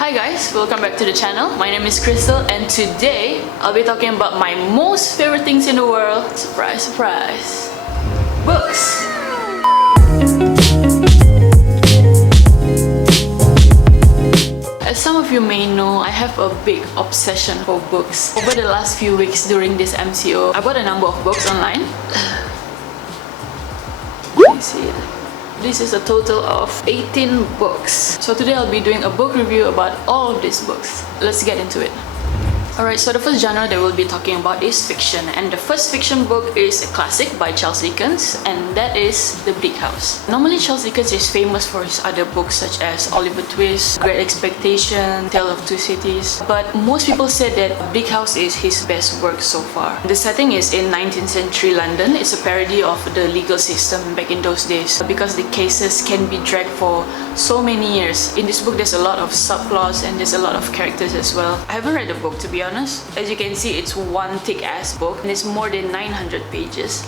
Hi guys, welcome back to the channel. My name is Christal and today I'll be talking about my most favorite things in the world. Surprise, surprise. Books. As some of you may know, I have a big obsession for books. Over the last few weeks during this MCO, I bought a number of books online. Can you see it? This is a total of 18 books. So today I'll be doing a book review about all of these books. Let's get into it. Alright, so the first genre that we'll be talking about is fiction. And the first fiction book is a classic by Charles Dickens, and that is The Bleak House. Normally Charles Dickens is famous for his other books such as Oliver Twist, Great Expectation, Tale of Two Cities. But most people said that Bleak House is his best work so far. The setting is in 19th century London. It's a parody of the legal system back in those days because the cases can be dragged for so many years. In this book there's a lot of subplots and there's a lot of characters as well. I haven't read the book to be honest. As you can see, it's one thick ass book and it's more than 900 pages.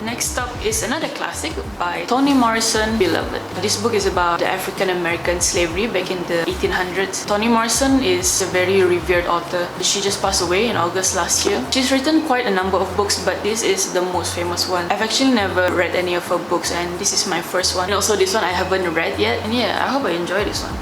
Next up is another classic by Toni Morrison, Beloved. This book is about the African-American slavery back in the 1800s. Toni Morrison is a very revered author. She just passed away in August last year. She's written quite a number of books, but this is the most famous one. I've actually never read any of her books and this is my first one. And also this one I haven't read yet. And yeah, I hope I enjoy this one.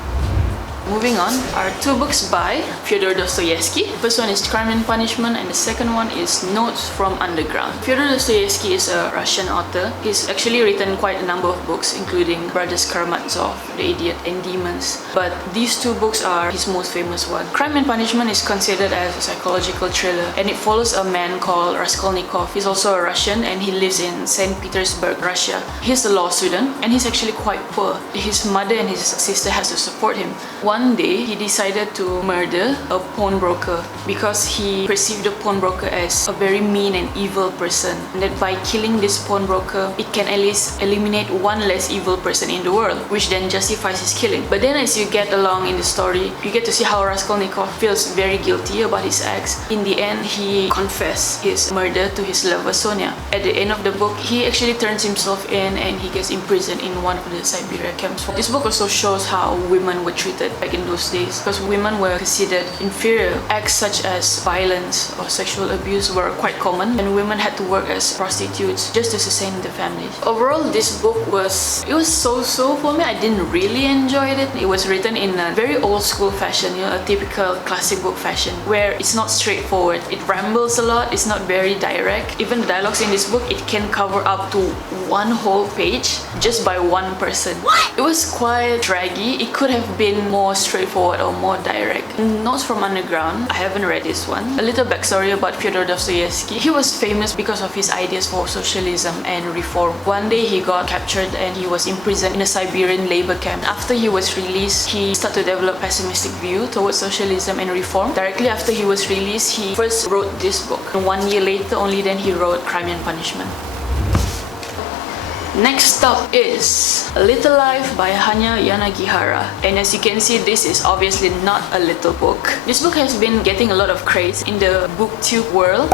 Moving on are two books by Fyodor Dostoevsky. The first one is Crime and Punishment and the second one is Notes from Underground. Fyodor Dostoevsky is a Russian author. He's actually written quite a number of books including Brothers Karamazov, The Idiot and Demons. But these two books are his most famous one. Crime and Punishment is considered as a psychological thriller and it follows a man called Raskolnikov. He's also a Russian and he lives in St. Petersburg, Russia. He's a law student and he's actually quite poor. His mother and his sister has to support him. One day, he decided to murder a pawnbroker because he perceived the pawnbroker as a very mean and evil person. And that by killing this pawnbroker, it can at least eliminate one less evil person in the world, which then justifies his killing. But then as you get along in the story, you get to see how Raskolnikov feels very guilty about his acts. In the end, he confessed his murder to his lover Sonia. At the end of the book, he actually turns himself in and he gets imprisoned in one of the Siberia camps. This book also shows how women were treated back in those days because women were considered inferior. Acts such as violence or sexual abuse were quite common and women had to work as prostitutes just to sustain the family. Overall, this book was so-so for me. I didn't really enjoy it. It was written in a very old school fashion, you know, a typical classic book fashion where it's not straightforward. It rambles a lot, it's not very direct. Even the dialogues in this book, it can cover up to one whole page just by one person. What? It was quite draggy. It could have been more straightforward or more direct. Notes from Underground, I haven't read this one. A little backstory about Fyodor Dostoevsky. He was famous because of his ideas for socialism and reform. One day he got captured and he was imprisoned in a Siberian labor camp. After he was released, he started to develop pessimistic view towards socialism and reform. Directly after he was released, he first wrote this book. And 1 year later, only then he wrote Crime and Punishment. Next up is A Little Life by Hanya Yanagihara. And as you can see, this is obviously not a little book. This book has been getting a lot of praise in the booktube world.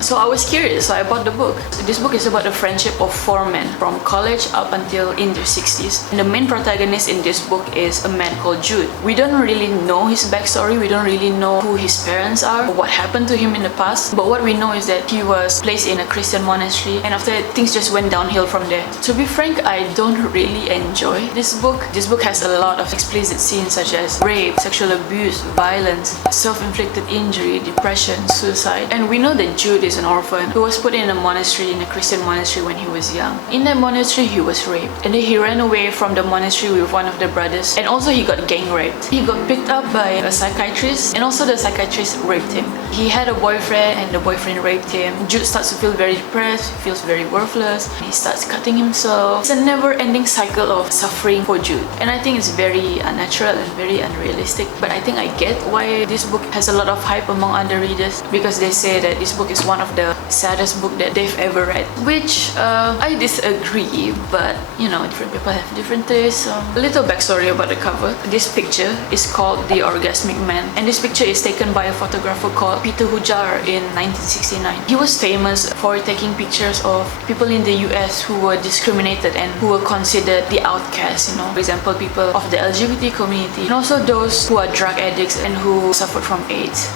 So I was curious, so I bought the book. This book is about the friendship of four men from college up until in their 60s. And the main protagonist in this book is a man called Jude. We don't really know his backstory, we don't really know who his parents are, or what happened to him in the past. But what we know is that he was placed in a Christian monastery and after that, things just went downhill from there. To be frank, I don't really enjoy this book. This book has a lot of explicit scenes such as rape, sexual abuse, violence, self-inflicted injury, depression, suicide. And we know that Jude is an orphan who was put in a monastery, in a Christian monastery when he was young. In that monastery, he was raped. And then he ran away from the monastery with one of the brothers. And also he got gang raped. He got picked up by a psychiatrist and also the psychiatrist raped him. He had a boyfriend and the boyfriend raped him. Jude starts to feel very depressed, he feels very worthless. He starts cutting himself. It's a never-ending cycle of suffering for Jude. And I think it's very unnatural and very unrealistic. But I think I get why this book has a lot of hype among other readers because they say that this book is one of of the saddest book that they've ever read, which I disagree, but you know, different people have different tastes. A little backstory about the cover. This picture is called The Orgasmic Man, and this picture is taken by a photographer called Peter Hujar in 1969. He was famous for taking pictures of people in the US who were discriminated and who were considered the outcasts, you know, for example, people of the LGBT community, and also those who are drug addicts and who suffered from AIDS.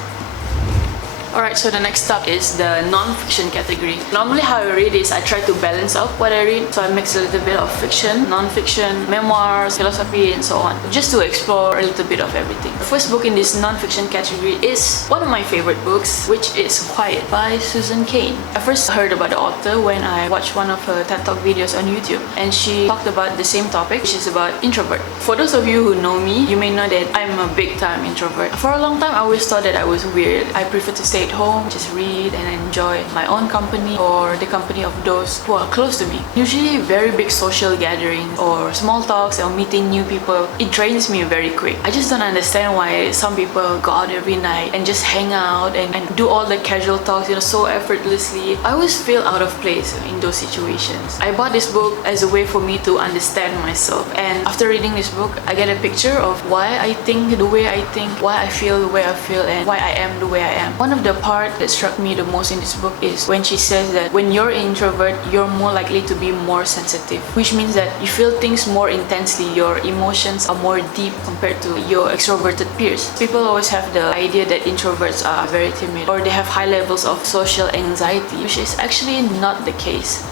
Alright, so the next up is the non-fiction category. Normally how I read is I try to balance out what I read, so I mix a little bit of fiction, non-fiction, memoirs, philosophy, and so on, just to explore a little bit of everything. The first book in this non-fiction category is one of my favorite books, which is Quiet by Susan Cain. I first heard about the author when I watched one of her TED Talk videos on YouTube, and she talked about the same topic, which is about introvert. For those of you who know me, you may know that I'm a big time introvert. For a long time, I always thought that I was weird. I prefer to stay at home, just read and enjoy my own company or the company of those who are close to me. Usually very big social gatherings or small talks or meeting new people, it drains me very quick. I just don't understand why some people go out every night and just hang out and do all the casual talks, you know, so effortlessly. I always feel out of place in those situations. I bought this book as a way for me to understand myself, and after reading this book, I get a picture of why I think the way I think, why I feel the way I feel, and why I am the way I am. One of the part that struck me the most in this book is when she says that when you're an introvert, you're more likely to be more sensitive, which means that you feel things more intensely, your emotions are more deep compared to your extroverted peers. People always have the idea that introverts are very timid or they have high levels of social anxiety, which is actually not the case.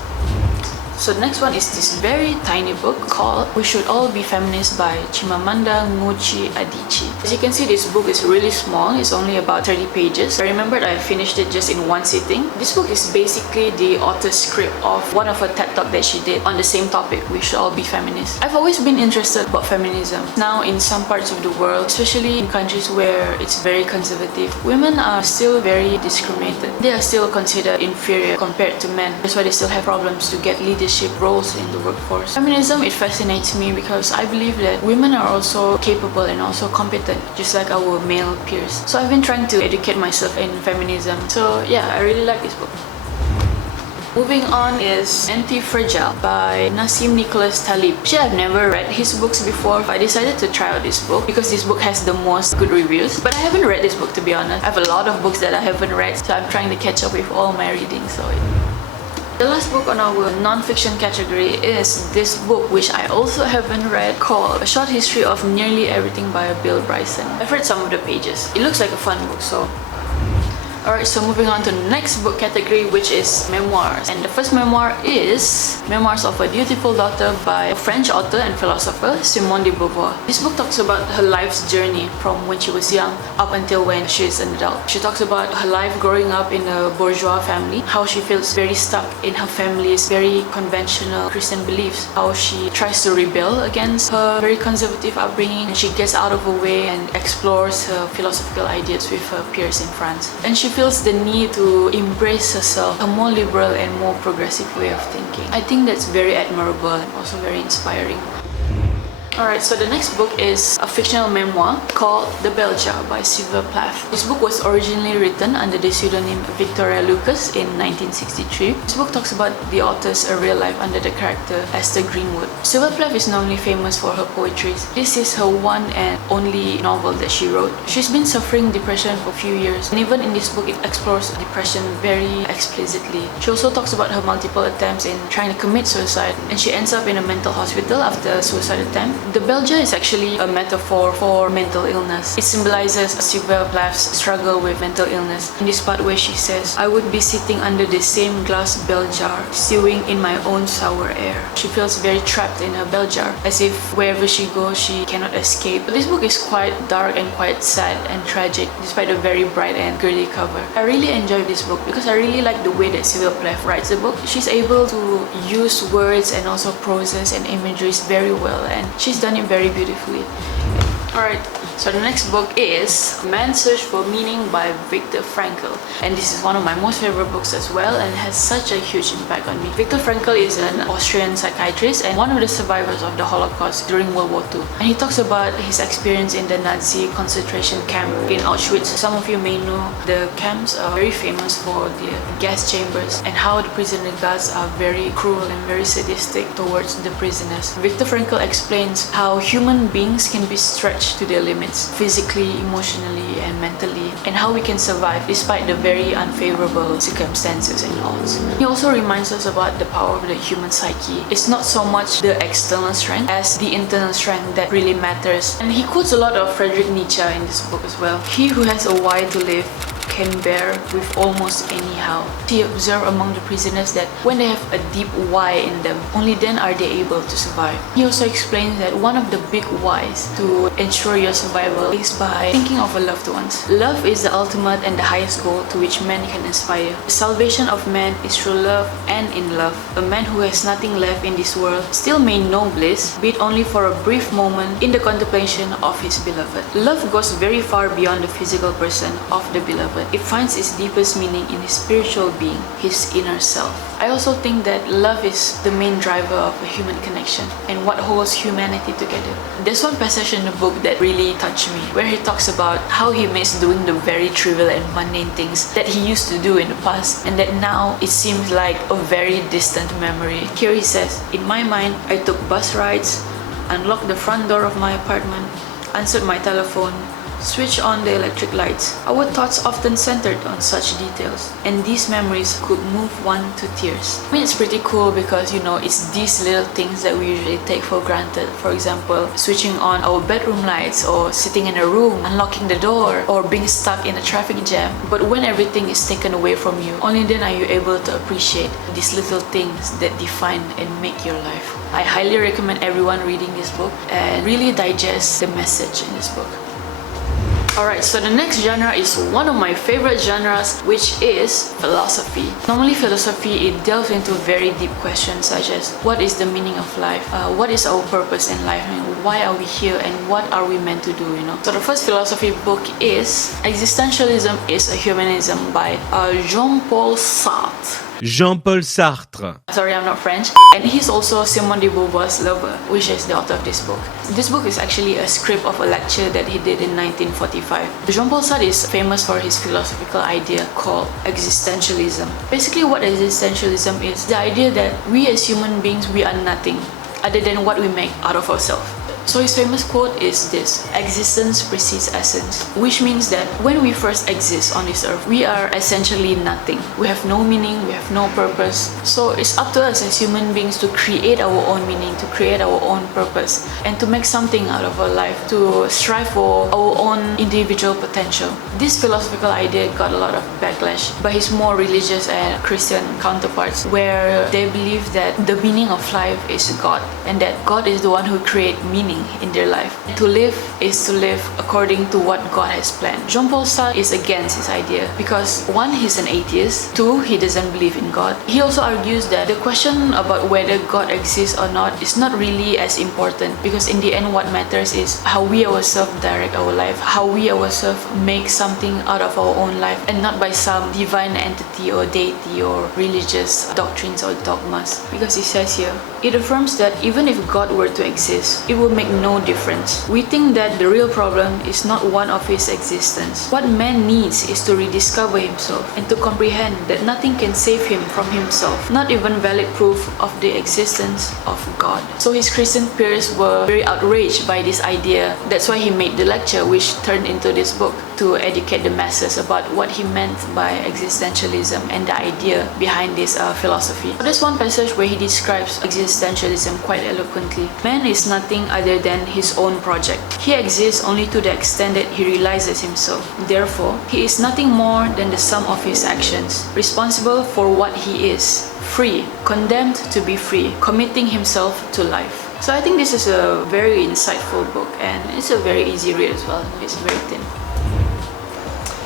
So the next one is this very tiny book called We Should All Be Feminist by Chimamanda Ngozi Adichie. As you can see, this book is really small. It's only about 30 pages. I remembered I finished it just in one sitting. This book is basically the author's script of one of her TED Talk that she did on the same topic, We Should All Be Feminist. I've always been interested about feminism. Now in some parts of the world, especially in countries where it's very conservative, women are still very discriminated. They are still considered inferior compared to men. That's why they still have problems to get leadership roles in the workforce. Feminism, it fascinates me because I believe that women are also capable and also competent, just like our male peers. So I've been trying to educate myself in feminism. So yeah, I really like this book. Moving on is Antifragile by Nassim Taleb. Actually, I've never read his books before. I decided to try out this book because this book has the most good reviews. But I haven't read this book, to be honest. I have a lot of books that I haven't read, so I'm trying to catch up with all my reading. The last book on our non-fiction category is this book, which I also haven't read, called A Short History of Nearly Everything by Bryson. I've read some of the pages. It looks like a fun book, so... Alright, so moving on to the next book category, which is memoirs. And the first memoir is Memoirs of a Dutiful Daughter by a French author and philosopher, Simone de Beauvoir. This book talks about her life's journey from when she was young up until when she is an adult. She talks about her life growing up in a bourgeois family, how she feels very stuck in her family's very conventional Christian beliefs, how she tries to rebel against her very conservative upbringing, and she gets out of her way and explores her philosophical ideas with her peers in France. And she feels the need to embrace herself, a more liberal and more progressive way of thinking. I think that's very admirable and also very inspiring. Alright, so the next book is a fictional memoir called The Bell Jar by Sylvia Plath. This book was originally written under the pseudonym Victoria Lucas in 1963. This book talks about the author's real life under the character Esther Greenwood. Sylvia Plath is normally famous for her poetry. This is her one and only novel that she wrote. She's been suffering depression for a few years, and even in this book it explores depression very explicitly. She also talks about her multiple attempts in trying to commit suicide, and she ends up in a mental hospital after a suicide attempt. The bell jar is actually a metaphor for mental illness. It symbolizes Sylvia Plath's struggle with mental illness. In this part where she says, I would be sitting under the same glass bell jar, stewing in my own sour air. She feels very trapped in her bell jar, as if wherever she goes, she cannot escape. But this book is quite dark and quite sad and tragic, despite a very bright and girly cover. I really enjoyed this book because I really like the way that Sylvia Plath writes the book. She's able to use words and also proses and imageries very well, and she's done it very beautifully. Alright, so the next book is Man's Search for Meaning by Viktor Frankl. And this is one of my most favorite books as well and has such a huge impact on me. Viktor Frankl is an Austrian psychiatrist and one of the survivors of the Holocaust during World War II. And he talks about his experience in the Nazi concentration camp in Auschwitz. Some of you may know the camps are very famous for the gas chambers and how the prisoner guards are very cruel and very sadistic towards the prisoners. Viktor Frankl explains how human beings can be stretched to their limits, physically, emotionally, and mentally, and how we can survive despite the very unfavorable circumstances and odds. He also reminds us about the power of the human psyche. It's not so much the external strength as the internal strength that really matters. And he quotes a lot of Frederick Nietzsche in this book as well. He who has a why to live can bear with almost any how. He observed among the prisoners that when they have a deep why in them, only then are they able to survive. He also explains that one of the big whys to ensure your survival is by thinking of a loved ones. Love is the ultimate and the highest goal to which man can aspire. The salvation of man is through love and in love. A man who has nothing left in this world still may know bliss, be it only for a brief moment in the contemplation of his beloved. Love goes very far beyond the physical person of the beloved. It finds its deepest meaning in his spiritual being, his inner self. I also think that love is the main driver of a human connection and what holds humanity together. There's one passage in the book that really touched me, where he talks about how he misses doing the very trivial and mundane things that he used to do in the past and that now it seems like a very distant memory. Here he says, "In my mind, I took bus rides, unlocked the front door of my apartment, answered my telephone, switch on the electric lights." Our thoughts often centered on such details, and these memories could move one to tears. I mean, it's pretty cool because, you know, it's these little things that we usually take for granted. For example, switching on our bedroom lights, or sitting in a room, unlocking the door, or being stuck in a traffic jam. But when everything is taken away from you, only then are you able to appreciate these little things that define and make your life. I highly recommend everyone reading this book and really digest the message in this book. Alright, so the next genre is one of my favorite genres, which is philosophy. Normally philosophy, it delves into very deep questions such as what is the meaning of life, what is our purpose in life, and why are we here, and what are we meant to do, you know. So the first philosophy book is Existentialism is a Humanism by Jean-Paul Sartre. Jean-Paul Sartre. Sorry, I'm not French. And he's also Simone de Beauvoir's lover, which is the author of this book. This book is actually a script of a lecture that he did in 1945. Jean-Paul Sartre is famous for his philosophical idea called existentialism. Basically, what existentialism is the idea that we as human beings, we are nothing other than what we make out of ourselves. So his famous quote is this: "Existence precedes essence," which means that when we first exist on this earth, we are essentially nothing. We have no meaning, we have no purpose. So it's up to us as human beings to create our own meaning, to create our own purpose, and to make something out of our life, to strive for our own individual potential. This philosophical idea got a lot of backlash by his more religious and Christian counterparts, where they believe that the meaning of life is God, and that God is the one who creates meaning in their life. To live is to live according to what God has planned. Jean-Paul Sartre is against this idea because one, he's an atheist, two, he doesn't believe in God. He also argues that the question about whether God exists or not is not really as important, because in the end what matters is how we ourselves direct our life, how we ourselves make something out of our own life, and not by some divine entity or deity or religious doctrines or dogmas. Because he says here, it affirms that even if God were to exist, it will make no difference. We think that the real problem is not one of his existence. What man needs is to rediscover himself and to comprehend that nothing can save him from himself, not even valid proof of the existence of God. So his Christian peers were very outraged by this idea. That's why he made the lecture, which turned into this book, to educate the masses about what he meant by existentialism and the idea behind this philosophy. There's one passage where he describes existentialism quite eloquently. Man is nothing other than his own project. He exists only to the extent that he realizes himself. Therefore, he is nothing more than the sum of his actions, responsible for what he is, free, condemned to be free, committing himself to life. So I think this is a very insightful book, and it's a very easy read as well. It's very thin.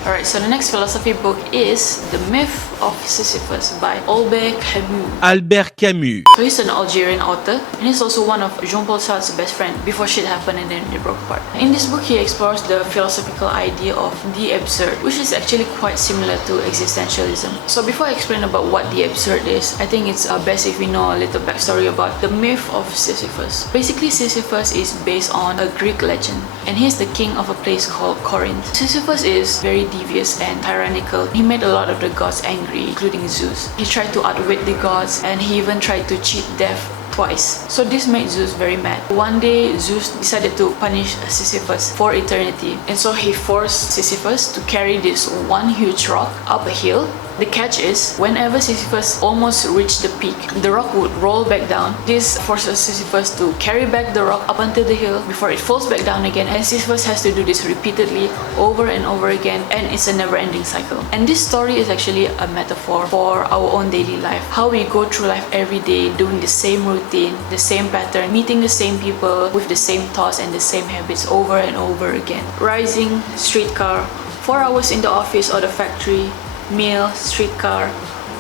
Alright, so the next philosophy book is The Myth of Sisyphus by Albert Camus. Albert Camus. So he's an Algerian author, and he's also one of Jean-Paul Sartre's best friend before shit happened and then they broke apart. In this book, he explores the philosophical idea of the absurd, which is actually quite similar to existentialism. So before I explain about what the absurd is, I think it's best if we know a little backstory about the myth of Sisyphus. Basically, Sisyphus is based on a Greek legend, and he's the king of a place called Corinth. Sisyphus is very devious and tyrannical. He made a lot of the gods angry, including Zeus. He tried to outwit the gods, and he even tried to cheat death twice. So this made Zeus very mad. One day, Zeus decided to punish Sisyphus for eternity, and so he forced Sisyphus to carry this one huge rock up a hill. The catch is, whenever Sisyphus almost reached the peak, the rock would roll back down. This forces Sisyphus to carry back the rock up until the hill before it falls back down again, and Sisyphus has to do this repeatedly over and over again, and it's a never-ending cycle. And this story is actually a metaphor for our own daily life. How we go through life every day doing the same routine, the same pattern, meeting the same people with the same thoughts and the same habits over and over again. Rising, streetcar, 4 hours in the office or the factory, meal, streetcar,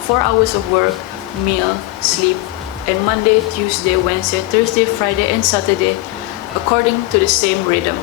4 hours of work, meal, sleep, and Monday, Tuesday, Wednesday, Thursday, Friday, and Saturday according to the same rhythm.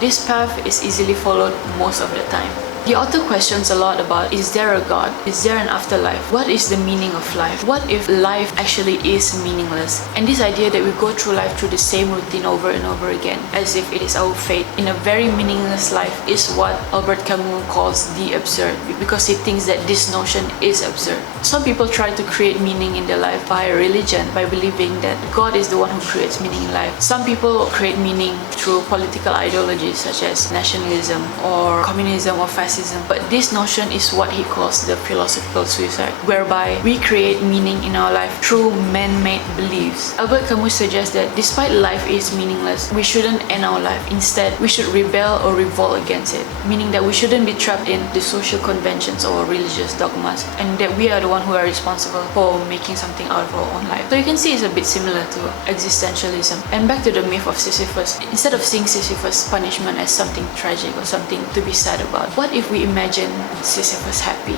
This path is easily followed most of the time. The author questions a lot about, is there a God? Is there an afterlife? What is the meaning of life? What if life actually is meaningless? And this idea that we go through life through the same routine over and over again, as if it is our fate in a very meaningless life, is what Albert Camus calls the absurd, because he thinks that this notion is absurd. Some people try to create meaning in their life by religion, by believing that God is the one who creates meaning in life. Some people create meaning through political ideologies such as nationalism or communism or fascism. But this notion is what he calls the philosophical suicide, whereby we create meaning in our life through man-made beliefs. Albert Camus suggests that despite life is meaningless, we shouldn't end our life. Instead, we should rebel or revolt against it, meaning that we shouldn't be trapped in the social conventions or religious dogmas, and that we are the one who are responsible for making something out of our own life. So you can see it's a bit similar to existentialism. And back to the myth of Sisyphus, instead of seeing Sisyphus' punishment as something tragic or something to be sad about, what if we imagine Sisyphus happy?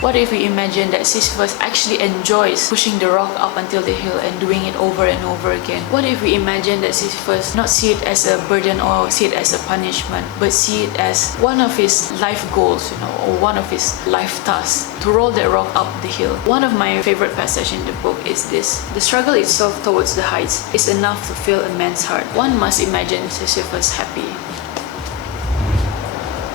What if we imagine that Sisyphus actually enjoys pushing the rock up until the hill and doing it over and over again? What if we imagine that Sisyphus not see it as a burden or see it as a punishment, but see it as one of his life goals, or one of his life tasks, to roll that rock up the hill? One of my favorite passages in the book is this: the struggle itself towards the heights is enough to fill a man's heart. One must imagine Sisyphus happy.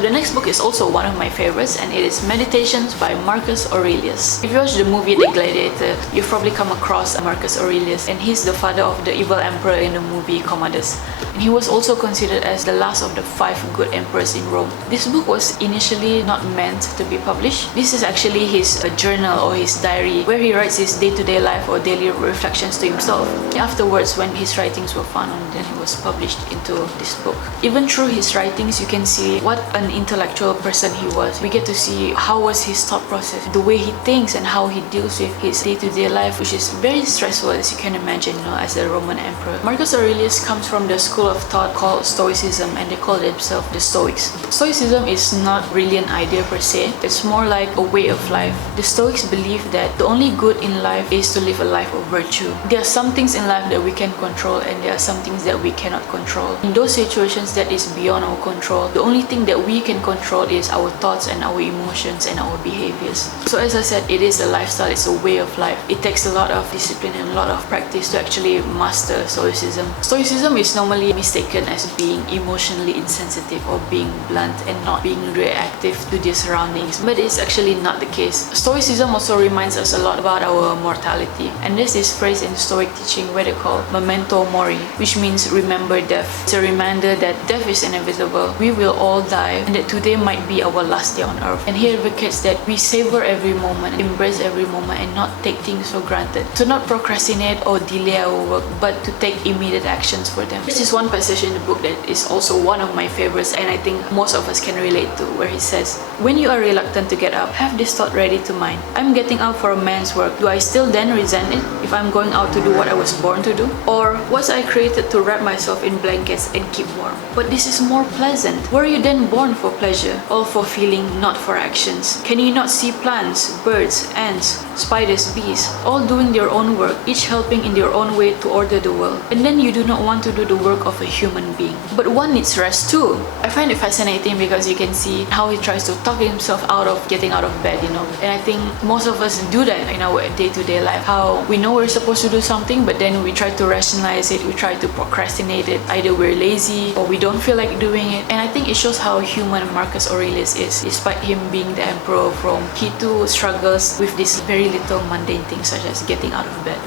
The next book is also one of my favorites, and it is Meditations by Marcus Aurelius. If you watch the movie The Gladiator, you've probably come across Marcus Aurelius, and he's the father of the evil emperor in the movie Commodus. And he was also considered as the last of the 5 good emperors in Rome. This book was initially not meant to be published. This is actually his journal or his diary, where he writes his day-to-day life or daily reflections to himself. Afterwards, when his writings were found, then he was published into this book. Even through his writings, you can see what an intellectual person he was. We get to see how was his thought process, the way he thinks and how he deals with his day-to-day life, which is very stressful, as you can imagine, as a Roman emperor. Marcus Aurelius comes from the school of thought called Stoicism, and they call themselves the Stoics. Stoicism is not really an idea per se, it's more like a way of life. The Stoics believe that the only good in life is to live a life of virtue. There are some things in life that we can control, and there are some things that we cannot control. In those situations that is beyond our control, the only thing that we can control is our thoughts and our emotions and our behaviors. So as I said, it is a lifestyle, it's a way of life. It takes a lot of discipline and a lot of practice to actually master Stoicism. Stoicism is normally mistaken as being emotionally insensitive or being blunt and not being reactive to their surroundings, but it's actually not the case. Stoicism also reminds us a lot about our mortality, and there's this phrase in Stoic teaching where they call memento mori, which means remember death. It's a reminder that death is inevitable, we will all die, and that today might be our last day on earth. And he advocates that we savor every moment, embrace every moment, and not take things for granted. To not procrastinate or delay our work, but to take immediate actions for them. This is one passage in the book that is also one of my favorites, and I think most of us can relate to, where he says, when you are reluctant to get up, have this thought ready to mind: I'm getting up for a man's work. Do I still then resent it if I'm going out to do what I was born to do? Or was I created to wrap myself in blankets and keep warm? But this is more pleasant. Were you then born born for pleasure, all for feeling, not for actions? Can you not see plants, birds, ants, spiders, bees, all doing their own work, each helping in their own way to order the world? And then you do not want to do the work of a human being. But one needs rest too. I find it fascinating because you can see how he tries to talk himself out of getting out of bed, And I think most of us do that in our day-to-day life. How we know we're supposed to do something, but then we try to rationalize it, we try to procrastinate it. Either we're lazy or we don't feel like doing it. And I think it shows how human Marcus Aurelius is. Despite him being the emperor of Rome, he too struggles with these very little mundane things such as getting out of bed.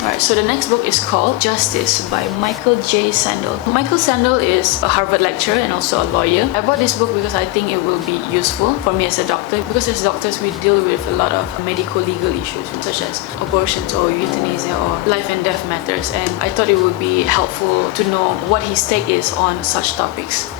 Alright, so the next book is called Justice by Michael J. Sandel. Michael Sandel is a Harvard lecturer and also a lawyer. I bought this book because I think it will be useful for me as a doctor, because as doctors we deal with a lot of medical legal issues such as abortions or euthanasia or life and death matters, and I thought it would be helpful to know what his take is on such topics.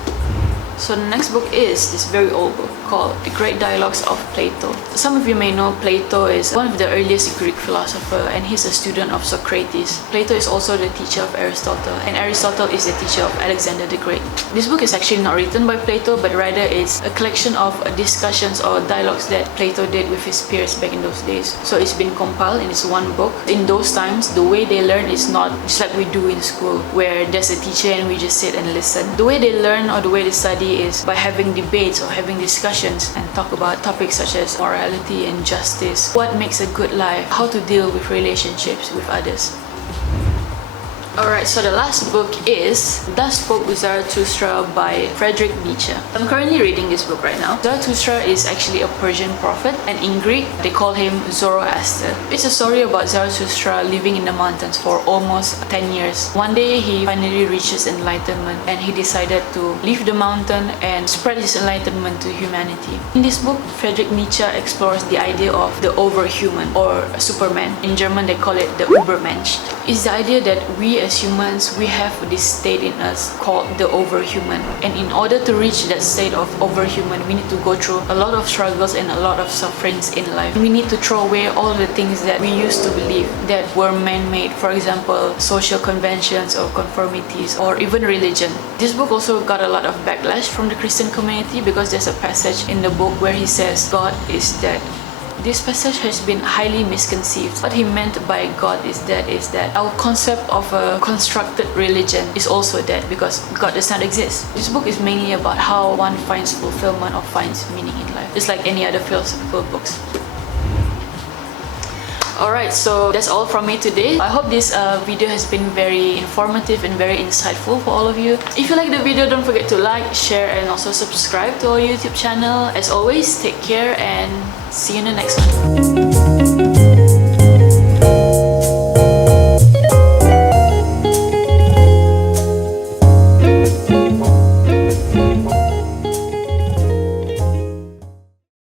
So the next book is this very old book called The Great Dialogues of Plato. Some of you may know Plato is one of the earliest Greek philosophers, and he's a student of Socrates. Plato is also the teacher of Aristotle, and Aristotle is the teacher of Alexander the Great. This book is actually not written by Plato, but rather it's a collection of discussions or dialogues that Plato did with his peers back in those days. So it's been compiled in this one book. In those times, the way they learn is not just like we do in school, where there's a teacher and we just sit and listen. The way they learn or the way they study is by having debates or having discussions and talk about topics such as morality and justice, what makes a good life, how to deal with relationships with others. Alright, so the last book is Thus Spoke Zarathustra by Frederick Nietzsche. I'm currently reading this book right now. Zarathustra is actually a Persian prophet, and in Greek they call him Zoroaster. It's a story about Zarathustra living in the mountains for almost 10 years. One day he finally reaches enlightenment and he decided to leave the mountain and spread his enlightenment to humanity. In this book, Frederick Nietzsche explores the idea of the overhuman or Superman. In German they call it the Übermensch. It's the idea that we as humans, we have this state in us called the overhuman, and in order to reach that state of overhuman, we need to go through a lot of struggles and a lot of sufferings in life. We need to throw away all the things that we used to believe that were man-made, for example, social conventions or conformities or even religion. This book also got a lot of backlash from the Christian community because there's a passage in the book where he says God is dead. This passage has been highly misconceived. What he meant by God is dead is that our concept of a constructed religion is also dead because God does not exist. This book is mainly about how one finds fulfillment or finds meaning in life, just like any other philosophical books. Alright, so that's all from me today. I hope this video has been very informative and very insightful for all of you. If you like the video, don't forget to like, share, and also subscribe to our YouTube channel. As always, take care and see you in the next one.